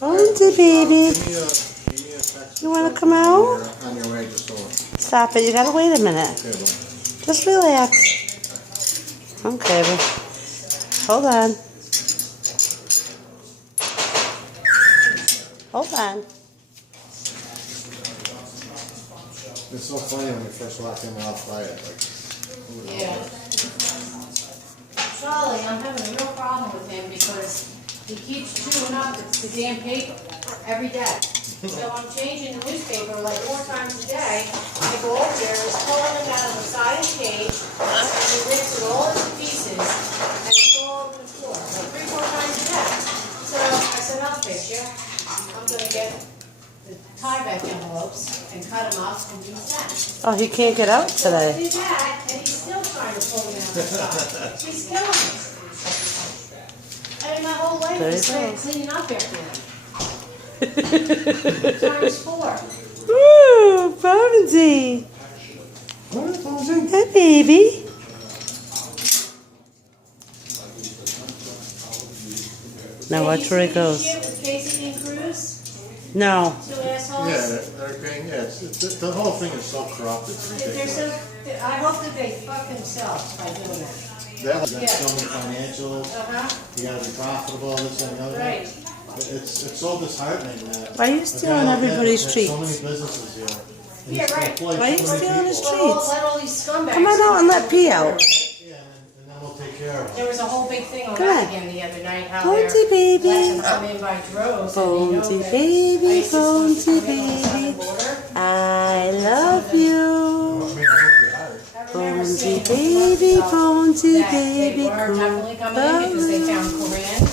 Bonesy baby. Give me a text. You want to come out? On your way, just over. Stop it. You got to wait a minute. Okay, well. Just relax. Okay. Hold on. Hold on. It's so funny when we first walked in off quiet. Like, Yeah. Charlie, I'm having a real problem with him because he keeps chewing up the damn paper every day. So I'm changing the newspaper like 4 times a day. I go over there, he's pulling them out of the side of the cage, and he rips it all into pieces, and it's all over the floor, like 3, 4 times a day. So I said, I'll fix you. I'm gonna get the tie-back envelopes and cut them up and do that. Oh, he can't get out So I today. did that, and he's still trying to pull me out the side. He's killing me. I mean, my whole life There is you spent go. cleaning up after him. Times 4. Woo, Bonesy. Hey, baby. Now watch where it goes. Shit with Casey and Cruz, No. 2 assholes. yeah, they're being, yeah, the whole thing is so corrupt, it's They're ridiculous. so, I hope that they fuck themselves by doing that. They have so many financials, Uh-huh, you gotta be profitable, this and the other. right. It's so disheartening that. Why are you stealing everybody's there's treats? so many businesses here. And Yeah, it's right. employed Why are you so many stealing his people. treats? Let all these scumbags. Come on out and let P out. Yeah, and then we'll take care of it. There was a whole big thing on Come that on. again the other night, how Bonesy they're baby. letting them come in by droves. and you know Bonesy that baby, ICE is supposed to Bonesy come in on the southern baby. border. I love you. I mean, I hope you're hired. I remember Bonesy seeing baby, that Bonesy they baby, were definitely coming in because they found Corinne